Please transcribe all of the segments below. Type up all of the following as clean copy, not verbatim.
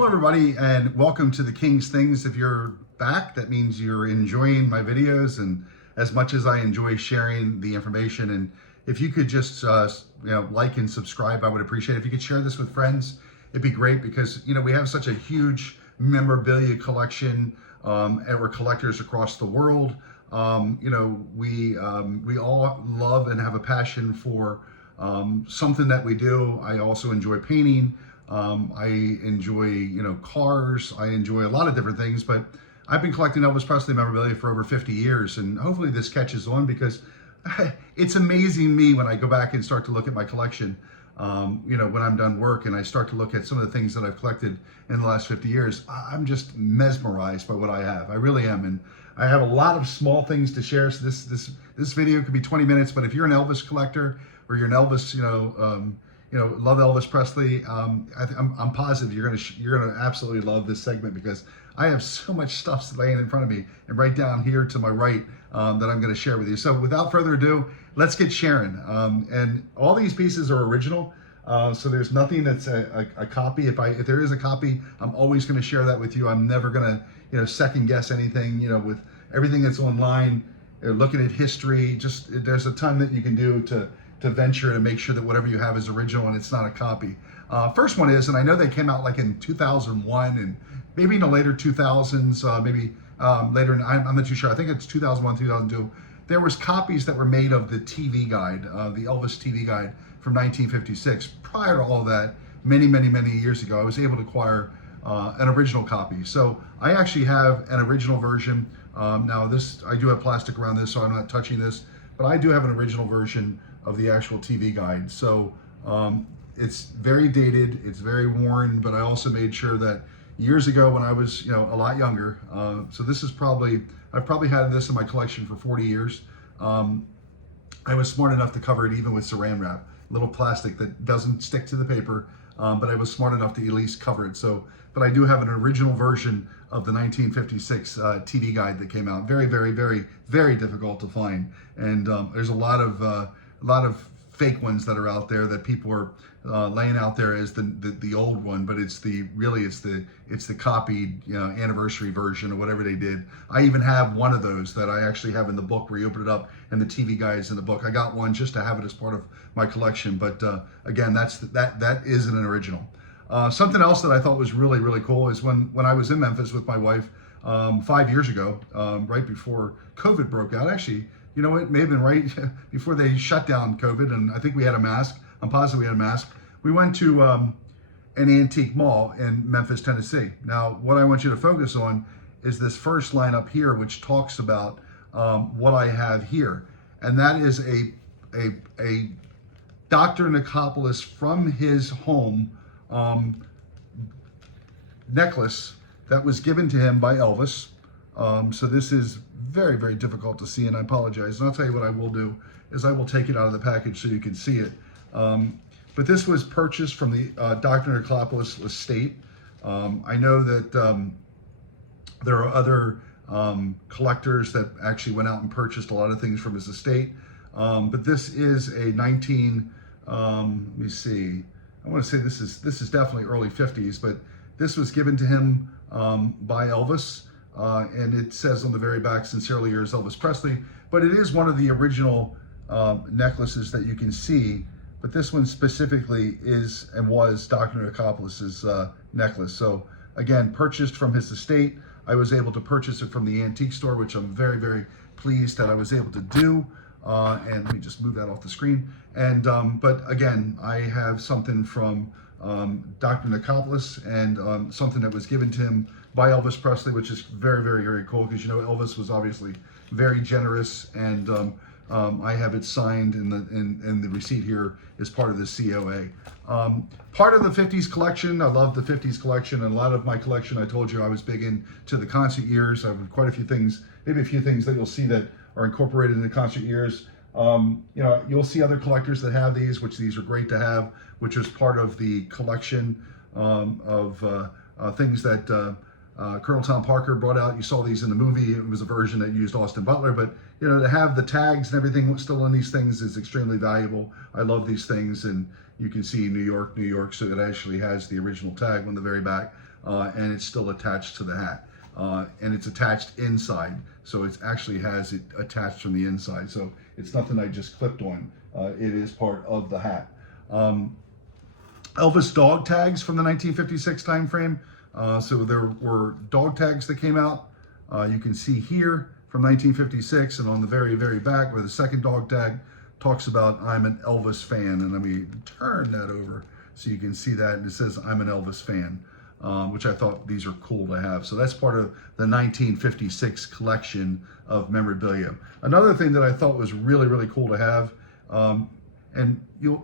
Hello everybody and welcome to the King's Things. If you're back, that means you're enjoying my videos and as much as I enjoy sharing the information. And if you could just like and subscribe, I would appreciate it. If you could share this with friends, it'd be great because we have such a huge memorabilia collection and we're collectors across the world. We all love and have a passion for something that we do. I also enjoy painting. I enjoy, cars. I enjoy a lot of different things, but I've been collecting Elvis Presley memorabilia for over 50 years, and hopefully this catches on because it's amazing me when I go back and start to look at my collection, when I'm done work and I start to look at some of the things that I've collected in the last 50 years, I'm just mesmerized by what I have. I really am, and I have a lot of small things to share. So this video could be 20 minutes, but if you're an Elvis collector or you're an Elvis, love Elvis Presley, I'm positive you're gonna absolutely love this segment because I have so much stuff laying in front of me and right down here to my right that I'm gonna share with you. So without further ado, let's get sharing. And all these pieces are original, so there's nothing that's a copy. If there is a copy, I'm always gonna share that with you. I'm never gonna second guess anything. With everything that's online, looking at history, there's a ton that you can do to venture to make sure that whatever you have is original and it's not a copy. First one is, and I know they came out like in 2001 and maybe in the later 2000s, later, I'm not too sure. I think it's 2001, 2002. There was copies that were made of the TV guide, the Elvis TV guide from 1956. Prior to all that, many years ago, I was able to acquire an original copy. So I actually have an original version. Now I do have plastic around this, so I'm not touching this, but I do have an original version of the actual TV guide. So it's very dated, it's very worn, but I also made sure that years ago when I was a lot younger, so this is I've probably had this in my collection for 40 years. I was smart enough to cover it even with saran wrap, little plastic that doesn't stick to the paper, but I was smart enough to at least cover it. So, but I do have an original version of the 1956 TV guide that came out. Very difficult to find, and there's a lot of fake ones that are out there that people are laying out there as the old one, but it's the copied anniversary version or whatever they did. I even have one of those that I actually have in the book where you open it up and the TV guide is in the book. I got one just to have it as part of my collection, but again, that isn't an original. Something else that I thought was really cool is when I was in Memphis with my wife 5 years ago, right before COVID broke out. Actually, it may have been right before they shut down COVID, and I think we had a mask. I'm positive we had a mask. We went to an antique mall in Memphis, Tennessee. Now, what I want you to focus on is this first line up here, which talks about what I have here, and that is a Dr. Nicopolis from his home necklace that was given to him by Elvis. So this is very difficult to see, and I apologize. And I'll tell you what I will do is I will take it out of the package so you can see it. But this was purchased from the Dr. Nicopolis estate. I know that there are other collectors that actually went out and purchased a lot of things from his estate. But this is a let me see. I want to say this is definitely early 50s, but this was given to him by Elvis. And it says on the very back, "Sincerely yours, Elvis Presley." But it is one of the original necklaces that you can see. But this one specifically is and was Dr. Nicopolis's necklace. So again, purchased from his estate. I was able to purchase it from the antique store, which I'm very pleased that I was able to do. And let me just move that off the screen. And but again, I have something from Dr. Nicopolis and something that was given to him by Elvis Presley, which is very cool because Elvis was obviously very generous, and I have it signed in the receipt here as part of the COA. Part of the 50s collection. I love the 50s collection, and a lot of my collection, I told you I was big into the concert years. I have quite a few things, maybe a few things that you'll see that are incorporated in the concert years. You'll see other collectors that have these, which these are great to have, which is part of the collection of things that Colonel Tom Parker brought out. You saw these in the movie. It was a version that used Austin Butler, but to have the tags and everything still on these things is extremely valuable. I love these things, and you can see New York, so it actually has the original tag on the very back. and it's still attached to the hat. And it's attached inside, so it actually has it attached from the inside. So it's nothing I just clipped on. It is part of the hat. Elvis dog tags from the 1956 time frame. So there were dog tags that came out. You can see here from 1956, and on the very, very back where the second dog tag talks about "I'm an Elvis fan," and let me turn that over so you can see that, and it says "I'm an Elvis fan," which I thought these are cool to have. So that's part of the 1956 collection of memorabilia. Another thing that I thought was really, really cool to have, and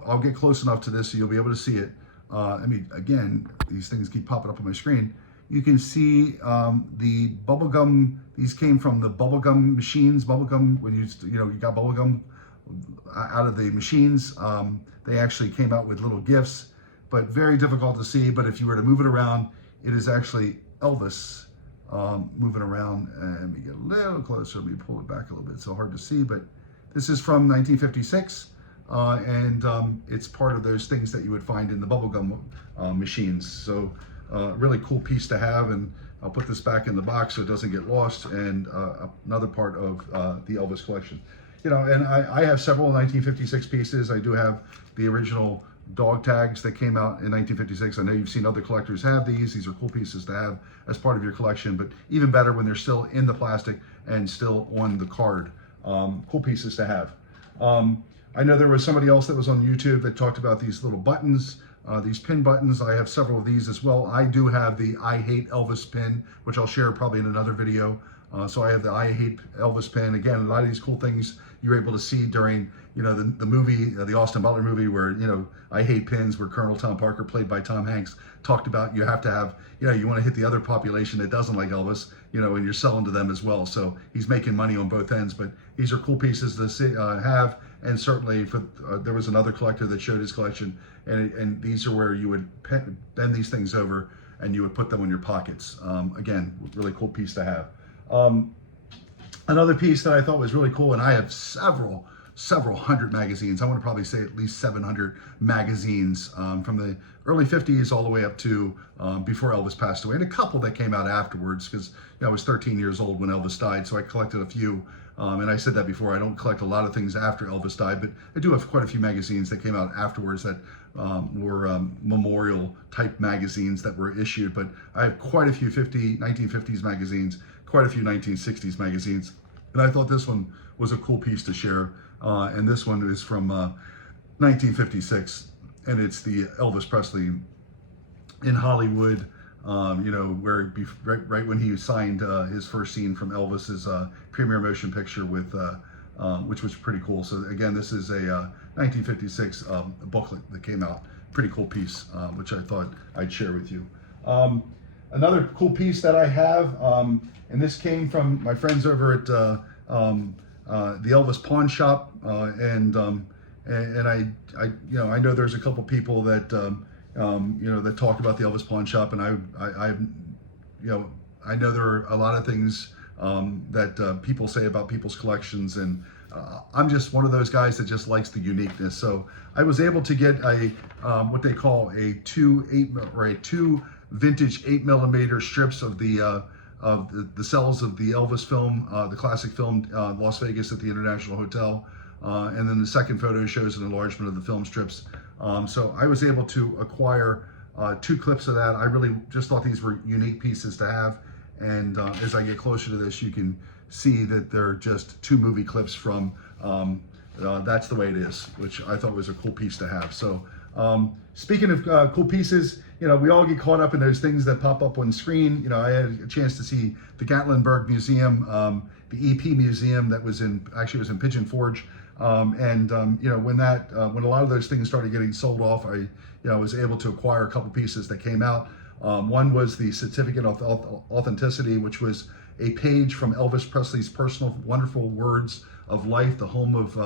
I'll get close enough to this so you'll be able to see it. I mean, again, these things keep popping up on my screen. You can see the bubblegum. These came from the bubblegum machines. Bubblegum, when you got bubblegum out of the machines, they actually came out with little gifts, but very difficult to see. But if you were to move it around, it is actually Elvis moving around. And let me get a little closer. Let me pull it back a little bit. It's so hard to see, but this is from 1956. And it's part of those things that you would find in the bubblegum machines. So really cool piece to have, and I'll put this back in the box so it doesn't get lost, and another part of the Elvis collection. And I have several 1956 pieces. I do have the original dog tags that came out in 1956. I know you've seen other collectors have these. These are cool pieces to have as part of your collection, but even better when they're still in the plastic and still on the card. Cool pieces to have. I know there was somebody else that was on YouTube that talked about these little buttons, these pin buttons. I have several of these as well. I do have the "I Hate Elvis" pin, which I'll share probably in another video. So I have the "I Hate Elvis" pin. Again, a lot of these cool things you're able to see during, the movie, the Austin Butler movie, where, "I Hate Pins," where Colonel Tom Parker, played by Tom Hanks, talked about you have to have, you want to hit the other population that doesn't like Elvis, and you're selling to them as well. So he's making money on both ends, but these are cool pieces to have. And certainly there was another collector that showed his collection, and these are where you would bend these things over and you would put them in your pockets. Again, really cool piece to have. Another piece that I thought was really cool, and I have several hundred magazines. I want to probably say at least 700 magazines from the early 50s all the way up to before Elvis passed away, and a couple that came out afterwards, because I was 13 years old when Elvis died, so I collected a few. And I said that before, I don't collect a lot of things after Elvis died, but I do have quite a few magazines that came out afterwards that were memorial type magazines that were issued. But I have quite a few 1950s magazines, quite a few 1960s magazines. And I thought this one was a cool piece to share. And this one is from 1956, and it's the Elvis Presley in Hollywood. Where right when he signed his first scene from Elvis's premiere motion picture with, which was pretty cool. So again, this is a 1956 booklet that came out. Pretty cool piece, which I thought I'd share with you. Another cool piece that I have, and this came from my friends over at the Elvis Pawn Shop, and I know there's a couple people that that talk about the Elvis Pawn Shop, and I know there are a lot of things that people say about people's collections, and I'm just one of those guys that just likes the uniqueness. So I was able to get a what they call two vintage 8mm strips of the cells of the Elvis film, the classic film, Las Vegas at the International Hotel. And then the second photo shows an enlargement of the film strips. So I was able to acquire 2 clips of that. I really just thought these were unique pieces to have. And as I get closer to this, you can see that they're just 2 movie clips from That's the Way It Is, which I thought was a cool piece to have. So speaking of cool pieces, we all get caught up in those things that pop up on screen. I had a chance to see the Gatlinburg Museum, the EP Museum that was in Pigeon Forge. When a lot of those things started getting sold off, I was able to acquire a couple pieces that came out. One was the Certificate of Authenticity, which was a page from Elvis Presley's personal wonderful words of life, the home of,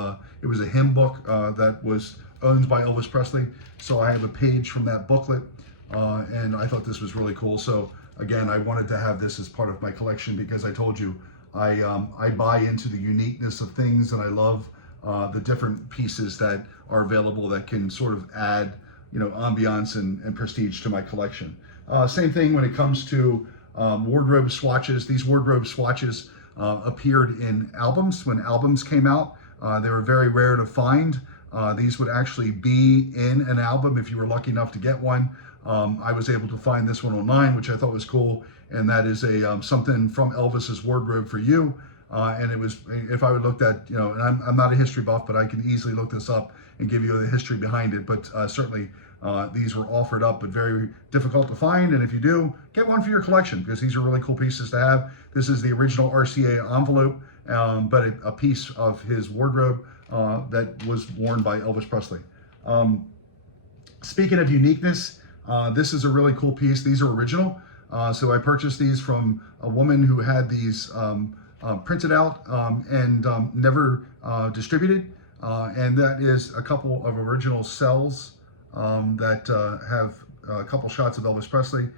it was a hymn book that was owned by Elvis Presley. So I have a page from that booklet, and I thought this was really cool. So again, I wanted to have this as part of my collection because I told you, I buy into the uniqueness of things, and I love the different pieces that are available that can sort of add, ambiance and prestige to my collection. Same thing when it comes to wardrobe swatches. These wardrobe swatches appeared in albums. When albums came out, they were very rare to find. These would actually be in an album if you were lucky enough to get one. I was able to find this one online, which I thought was cool, and that is a something from Elvis's wardrobe for you. And it was, if I would looked at, and I'm not a history buff, but I can easily look this up and give you the history behind it. But certainly these were offered up, but very difficult to find. And if you do, get one for your collection, because these are really cool pieces to have. This is the original RCA envelope, but a piece of his wardrobe that was worn by Elvis Presley. Speaking of uniqueness, this is a really cool piece. These are original. So I purchased these from a woman who had these printed out and never distributed. And that is a couple of original cells that have a couple shots of Elvis Presley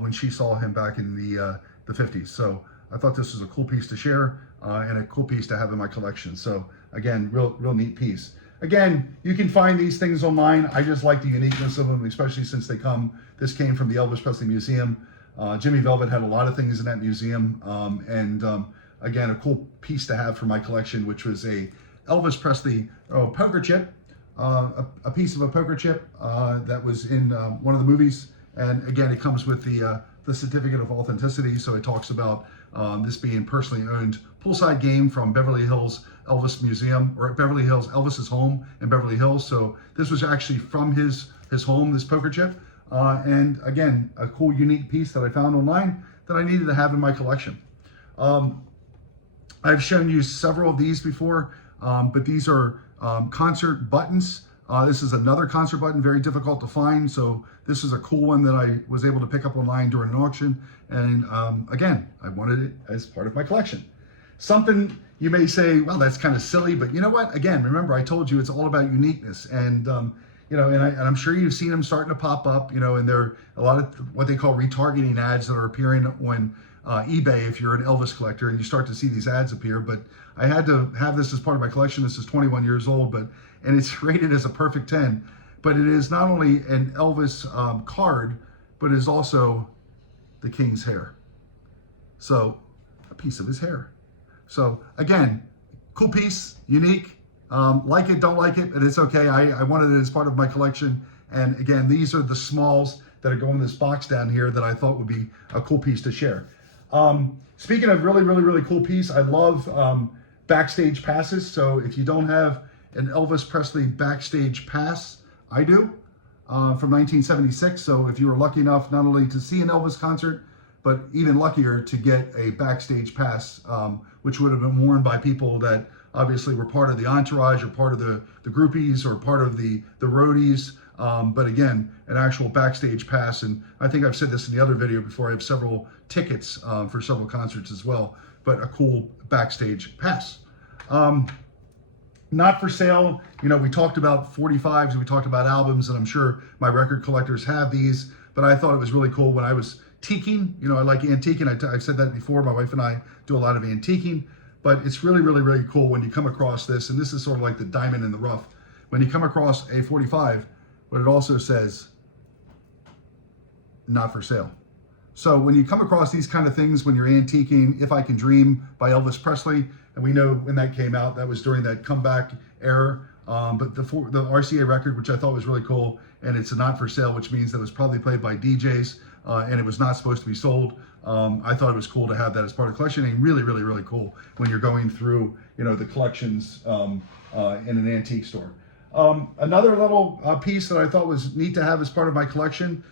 when she saw him back in the 50s. So I thought this was a cool piece to share and a cool piece to have in my collection. So again, real neat piece. Again, you can find these things online. I just like the uniqueness of them, especially since this came from the Elvis Presley Museum. Jimmy Velvet had a lot of things in that museum. Again, a cool piece to have for my collection, which was a Elvis Presley poker chip, a piece of a poker chip that was in one of the movies. And again, it comes with the certificate of authenticity. So it talks about this being personally owned poolside game from Beverly Hills Elvis Museum, or Beverly Hills, Elvis's home in Beverly Hills. So this was actually from his home, this poker chip. And again, a cool, unique piece that I found online that I needed to have in my collection. I've shown you several of these before, but these are concert buttons. This is another concert button, very difficult to find. So this is a cool one that I was able to pick up online during an auction. And again, I wanted it as part of my collection. Something you may say, well, that's kind of silly, but you know what? Again, remember, I told you it's all about uniqueness. And I'm sure you've seen them starting to pop up, and there are a lot of what they call retargeting ads that are appearing on eBay if you're an Elvis collector, and you start to see these ads appear. But I had to have this as part of my collection. This is 21 years old, and it's rated as a perfect 10. But it is not only an Elvis card, but it is also the King's hair. So a piece of his hair. So again, cool piece, unique. Like it, don't like it, and it's okay. I wanted it as part of my collection. And again, these are the smalls that are going in this box down here that I thought would be a cool piece to share. Speaking of really cool piece, I love backstage passes. So if you don't have an Elvis Presley backstage pass, I do, from 1976. So if you were lucky enough not only to see an Elvis concert, but even luckier to get a backstage pass, which would have been worn by people that obviously were part of the entourage or part of the groupies or part of the roadies. But again, an actual backstage pass. And I think I've said this in the other video before, I have several tickets for several concerts as well, but a cool backstage pass. Not for sale. We talked about 45s and we talked about albums, and I'm sure my record collectors have these, but I thought it was really cool when I was antiquing. I like antiquing. I've said that before. My wife and I do a lot of antiquing. But it's really cool when you come across this, and this is sort of like the diamond in the rough. When you come across a 45, but it also says, not for sale. So when you come across these kind of things, when you're antiquing, If I Can Dream by Elvis Presley, and we know when that came out, that was during that comeback era. But the RCA record, which I thought was really cool, and it's a not for sale, which means that it was probably played by DJs, and it was not supposed to be sold. I thought it was cool to have that as part of the collection, and really cool when you're going through, the collections in an antique store. Another little piece that I thought was neat to have as part of my collection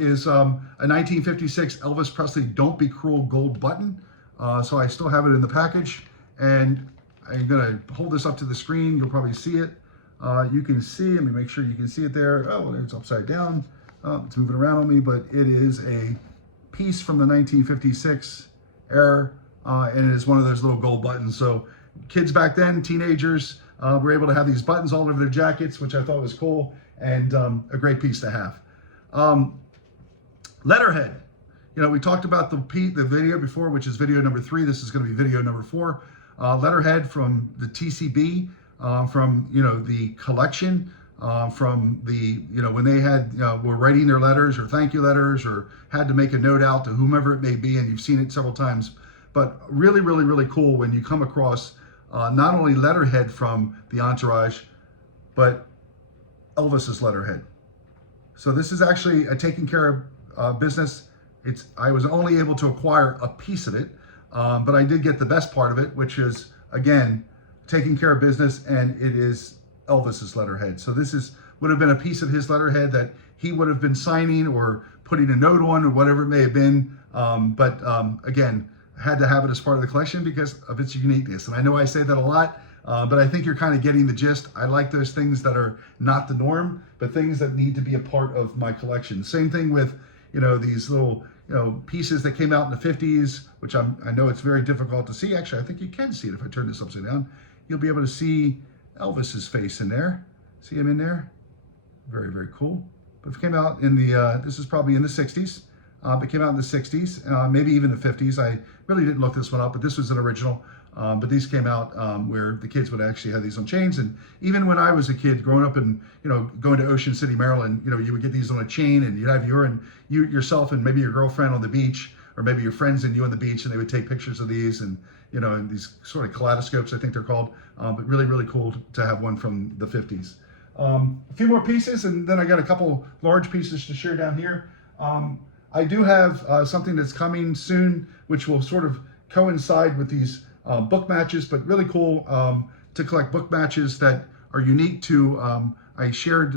is a 1956 Elvis Presley Don't Be Cruel gold button. So I still have it in the package, and I'm gonna hold this up to the screen. You'll probably see it. You can see, let me make sure you can see it there. Oh, well, it's upside down. It's moving around on me, but it is a piece from the 1956 era, and it is one of those little gold buttons. So kids back then, teenagers, were able to have these buttons all over their jackets, which I thought was cool, and a great piece to have. Letterhead. We talked about the video before, which is video number 3. This is going to be video number 4. Letterhead from the TCB, from the collection. from the, when they had, were writing their letters or thank you letters or had to make a note out to whomever it may be, and you've seen it several times. But really, really, really cool when you come across not only letterhead from the entourage, but Elvis's letterhead. So this is actually a taken care of business. I was only able to acquire a piece of it, but I did get the best part of it, which is, again, taking care of business, and it is Elvis's letterhead. So this would have been a piece of his letterhead that he would have been signing or putting a note on or whatever it may have been. Again, I had to have it as part of the collection because of its uniqueness. And I know I say that a lot, but I think you're kind of getting the gist. I like those things that are not the norm, but things that need to be a part of my collection. Same thing with, these little, pieces that came out in the 50s, which I know it's very difficult to see. Actually, I think you can see it if I turn this upside down. You'll be able to see Elvis's face in there. See him in there? Very, very cool. But it came out in the, this is probably in the 60s. It came out in the 60s, maybe even the 50s. I really didn't look this one up, but this was an original. But these came out where the kids would actually have these on chains. And even when I was a kid growing up and, going to Ocean City, Maryland, you would get these on a chain and you'd have yourself and maybe your girlfriend on the beach, or maybe your friends and you on the beach, and they would take pictures of these and, and these sort of kaleidoscopes, I think they're called, but really, really cool to have one from the 50s. A few more pieces, and then I got a couple large pieces to share down here. I do have something that's coming soon, which will sort of coincide with these book matches, but really cool to collect book matches that are unique to, I shared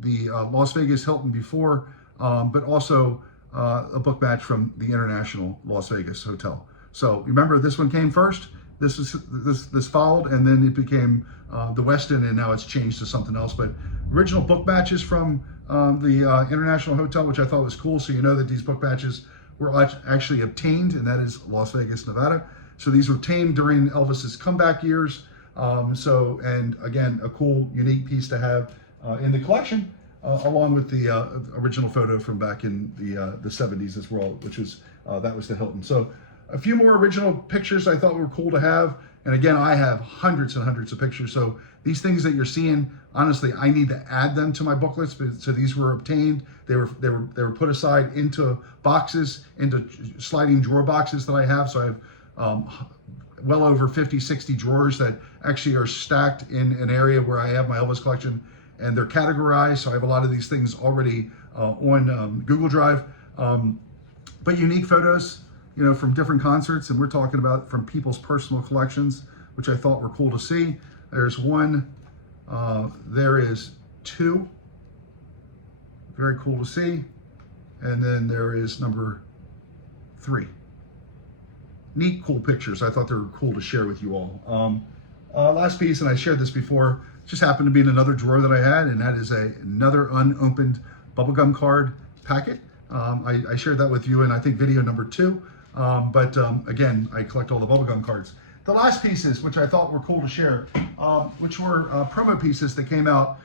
the Las Vegas Hilton before, but also a book match from the International Las Vegas Hotel. So remember, this one came first, this followed, and then it became the Westin, and now it's changed to something else. But original book matches from the International Hotel, which I thought was cool. So that these book matches were actually obtained, and that is Las Vegas, Nevada. So these were obtained during Elvis's comeback years. And again, a cool, unique piece to have in the collection, along with the original photo from back in the 70s as well, which was, that was the Hilton. So a few more original pictures I thought were cool to have. And again, I have hundreds and hundreds of pictures. So these things that you're seeing, honestly, I need to add them to my booklets. So these were obtained. They were put aside into boxes, into sliding drawer boxes that I have. So I have well over 50, 60 drawers that actually are stacked in an area where I have my Elvis collection, and they're categorized. So I have a lot of these things already on Google Drive. But unique photos, from different concerts, and we're talking about from people's personal collections, which I thought were cool to see. There's one, there is two, very cool to see. And then there is number 3. Neat, cool pictures. I thought they were cool to share with you all. Last piece, and I shared this before, just happened to be in another drawer that I had, and that is another unopened bubblegum card packet. I shared that with you in, I think, video number 2. Again, I collect all the bubblegum cards. The last pieces, which I thought were cool to share, which were promo pieces that came out,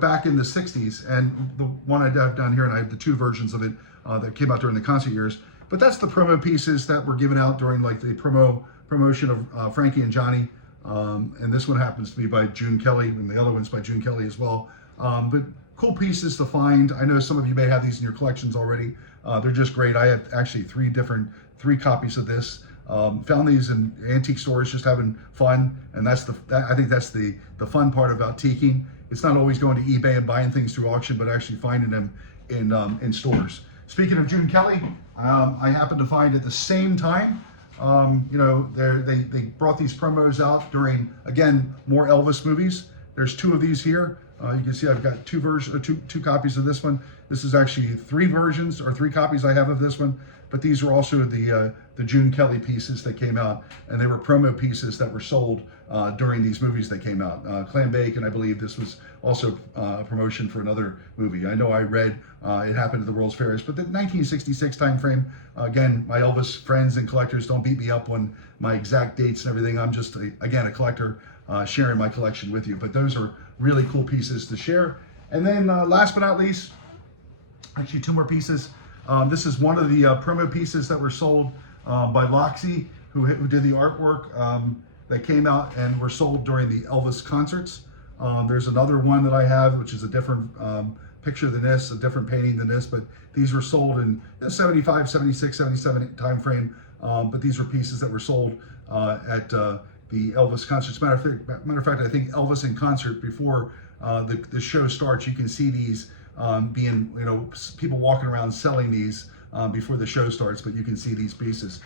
back in the 60s. And the one I have down here, and I have the 2 versions of it that came out during the concert years. But that's the promo pieces that were given out during like the promotion of Frankie and Johnny. And this one happens to be by June Kelly, and the other one's by June Kelly as well. But cool pieces to find. I know some of you may have these in your collections already. They're just great. I have actually 3 copies of this. Found these in antique stores, just having fun, and I think that's the fun part about antiquing. It's not always going to eBay and buying things through auction, but actually finding them in stores. Speaking of June Kelly, I happened to find at the same time. They brought these promos out during, again, more Elvis movies. There's 2 of these here. You can see I've got 2 copies of this one. This is actually 3 versions or 3 copies I have of this one. But these were also the June Kelly pieces that came out, and they were promo pieces that were sold during these movies that came out. Clam Bake, and I believe this was also a promotion for another movie. I know I read it happened at the World's Fairs, but the 1966 time frame. Again, my Elvis friends and collectors, don't beat me up on my exact dates and everything. I'm just again a collector sharing my collection with you. But those are really cool pieces to share. And then last but not least, actually 2 more pieces. This is one of the promo pieces that were sold by Loxy, who did the artwork that came out and were sold during the Elvis concerts. There's another one that I have, which is a different picture than this, a different painting than this, but these were sold in the 75, 76, 77 time frame. But these were pieces that were sold at the Elvis concert. As a matter of fact, I think Elvis in concert before the show starts, you can see these being, people walking around selling these before the show starts, but you can see these pieces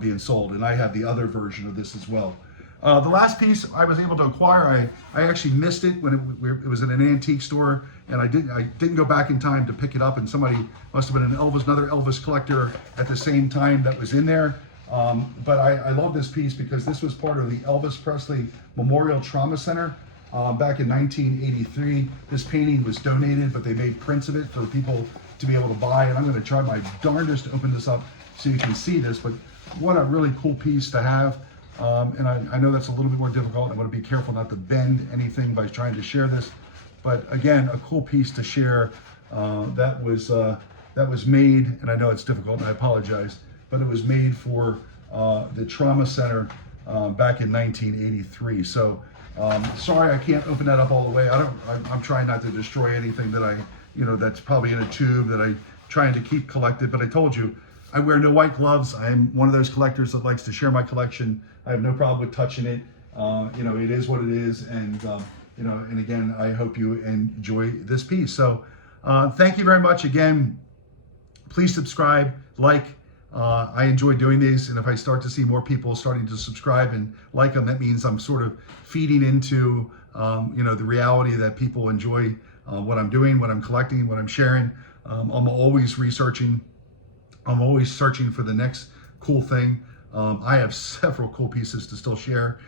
being sold. And I have the other version of this as well. The last piece I was able to acquire, I actually missed it when it was in an antique store, and I didn't go back in time to pick it up, and somebody must have been another Elvis collector at the same time that was in there. But I love this piece because this was part of the Elvis Presley Memorial Trauma Center back in 1983. This painting was donated, but they made prints of it for people to be able to buy, and I'm going to try my darndest to open this up so you can see this, but what a really cool piece to have. And I know that's a little bit more difficult. I want to be careful not to bend anything by trying to share this. But again, a cool piece to share that was made, and I know it's difficult, and I apologize, but it was made for the Trauma Center back in 1983. So sorry I can't open that up all the way. I'm trying not to destroy anything that that's probably in a tube that I'm trying to keep collected. But I told you, I wear no white gloves. I'm one of those collectors that likes to share my collection. I have no problem with touching it. It is what it is, and and again, I hope you enjoy this piece. So, thank you very much again. Please subscribe, like. I enjoy doing these, and if I start to see more people starting to subscribe and like them, that means I'm sort of feeding into the reality that people enjoy what I'm doing, what I'm collecting, what I'm sharing. I'm always researching. I'm always searching for the next cool thing. I have several cool pieces to still share.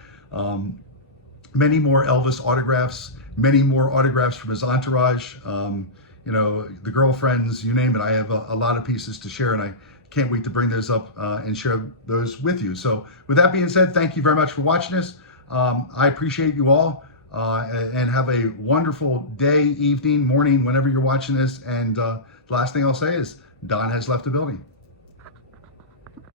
Many more Elvis autographs, many more autographs from his entourage, the girlfriends, you name it. I have a lot of pieces to share, and I can't wait to bring those up and share those with you. So with that being said, thank you very much for watching this. I appreciate you all, and have a wonderful day, evening, morning, whenever you're watching this. And the last thing I'll say is Don has left the building.